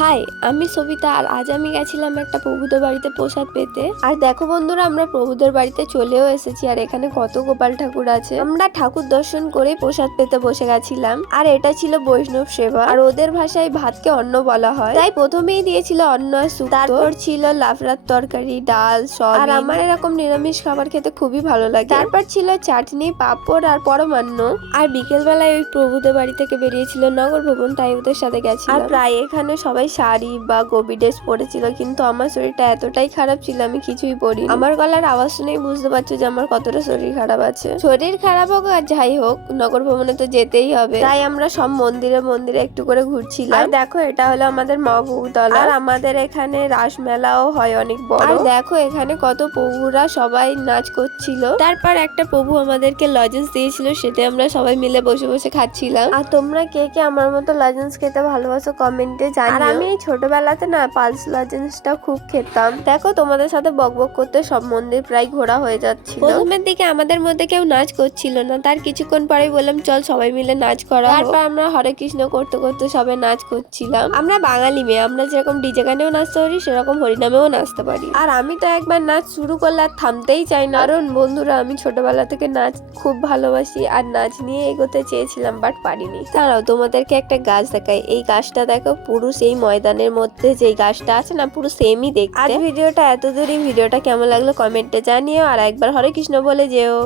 High, আমি সবিতা। আর আজ আমি গেছিলাম একটা প্রভুদের বাড়িতে প্রসাদ পেতে। আর দেখো বন্ধুরা, আমরা প্রভুদের বাড়িতে চলেও এসেছি। আর এখানে কত গোপাল ঠাকুর আছে। আমরা ঠাকুর দর্শন করে প্রসাদ পেতে বসে গেছিলাম। আর এটা ছিল বৈষ্ণব সেবা। আর ওদের ভাষায় ভাতকে অন্ন বলা হয়, তাই প্রথমেই দিয়েছিল অন্ন আর স্যুপ। তারপর ছিল লাফড়ার তরকারি, ডাল, সব। আর আমার এরকম নিরামিষ খাবার খেতে খুবই ভালো লাগে। তারপর ছিল চাটনি, পাঁপড় আর পরমান্ন। আর বিকেল বেলায় ওই প্রভুদের বাড়ি থেকে বেরিয়েছিল নগর ভবন, তাই ওদের সাথে গেছি। আর প্রায় এখানে সবাই শাড়ি বা গোবি ড্রেস পরেছিল, কিন্তু আমার শরীরটা এতটাই খারাপ ছিল আমি কিছুই পরিনি। আমার গলার আওয়াজ শুনেই বুঝতে পারছো যে আমার কতটা শরীর খারাপ আছে। শরীর খারাপ হোক আর যাই হোক, নগর ভবনে তো যেতেই হবে। তাই আমরা সব মন্দিরে মন্দিরে একটু করে ঘুরছিলাম। আর দেখো, এটা হলো আমাদের মহাপ্রভুতলা। আর আমাদের এখানে রাস মেলাও হয় অনেক বড়। আর দেখো এখানে কত প্রভুরা সবাই নাচ করছিল। তারপর একটা প্রভু আমাদেরকে লজেন্স দিয়েছিল, সেটা আমরা সবাই মিলে বসে বসে খাচ্ছিলাম। আর তোমরা কে কে আমার মতো লজেন্স খেতে ভালোবাসো কমেন্টে জানিও। আমি ছোটবেলাতে না পালস লজেন্সটা খুব খেতাম। দেখো, তোমাদের সাথে বকবক করতে সব মন্দির প্রায় ঘোরা হয়ে যাচ্ছিল। প্রথমের দিকে আমাদের মধ্যে কেউ নাচ করছিল না, তার কিছুক্ষণ পরেই বললাম চল সবাই মিলে নাচ করা। তারপর আমরা হরে কৃষ্ণ করতে করতে সবাই নাচ করছিলাম। আমরা বাঙালি মেয়ে, আমরা যেরকম ডিজে গানেও নাচতে পারি সেরকম হরিনামেও নাচতে পারি। আর আমি তো একবার নাচ শুরু করলে আর থামতেই চাই না। কারণ বন্ধুরা, আমি ছোটবেলা থেকে নাচ খুব ভালোবাসি আর নাচ নিয়ে এগোতে চেয়েছিলাম, বাট পারিনি। তারাও তোমাদেরকে একটা গাছ দেখাই। এই গাছটা দেখো, পুরো সেই ময়দানের মধ্যে যে গাছটা আছে না, পুরো সেমই দেখতে। আজ ভিডিওটা এত দূরই। ভিডিওটা কেমন লাগলো কমেন্টে জানিও, আর একবার হরে কৃষ্ণ বলে যেও।